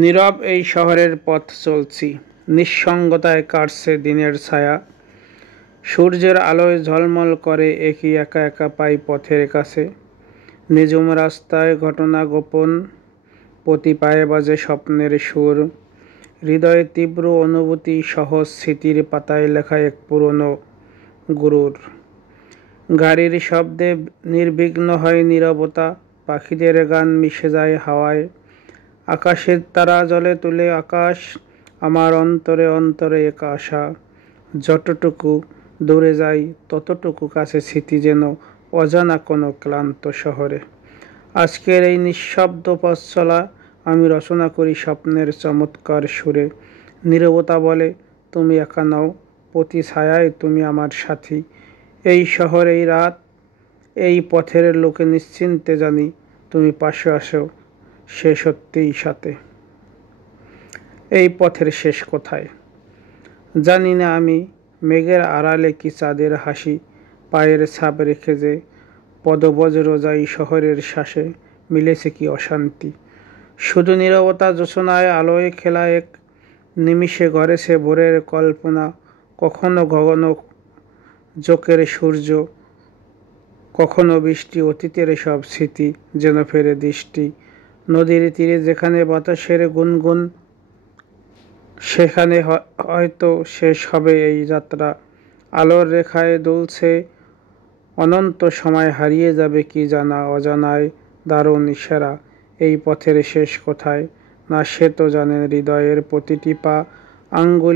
নীরব এই শহরের পথ চলছি, নিঃসঙ্গতায় কাটছে দিনের ছায়া। সূর্যের আলোয় ঝলমল করে একই একা একা পাই পথের কাছে। নিঝুম রাস্তায় ঘটনা গোপন, প্রতি পায়ে বাজে স্বপ্নের সুর। হৃদয়ে তীব্র অনুভূতি, সহজ স্মৃতির পাতায় লেখা এক পুরনো গুরুর। গাড়ির শব্দে নির্বিঘ্ন হয় নীরবতা, পাখিদের গান মিশে যায় হাওয়ায়। আকাশের তারা জলে তুলে আকাশ, আমার অন্তরে অন্তরে এক আশা। যতটুকু দূরে যাই ততটুকু কাছে স্মৃতি, যেন অজানা কোনো ক্লান্ত শহরে। আজকের এই নিঃশব্দ পথ চলা আমি রচনা করি স্বপ্নের চমৎকার সুরে। নীরবতা বলে তুমি একা নও, প্রতি ছায়ায় তুমি আমার সাথী। এই শহর, এই রাত, এই পথের লোকে নিশ্চিন্তে জানি তুমি পাশে আসো, সে সত্যিই সাথে। এই পথের শেষ কোথায় জানি না আমি, মেঘের আড়ালে কি চাঁদের হাসি, পায়ের ছাপ রেখে যে পদবজ্র যাই শহরের শ্বাসে, মিলেছে কি অশান্তি। শুধু নীরবতা, জোছনায় আলোয় খেলা এক নিমিষে গড়েছে ভোরের কল্পনা। কখনো গগন জোকের সূর্য, কখনো বৃষ্টি, অতীতের সব স্মৃতি যেন ফেরে দৃষ্টি। নদীর তীরে যেখানে বাতাসের গুনগুন, সেখানে হয়তো শেষ হবে এই যাত্রা। আলোর রেখায় দুলছে অনন্ত সময়, হারিয়ে যাবে কি জানা অজানায় দারুণ ইশারা। এই পথের শেষ কোথায় না সে তো জানেন হৃদয়ের প্রতিটি পা আঙ্গুল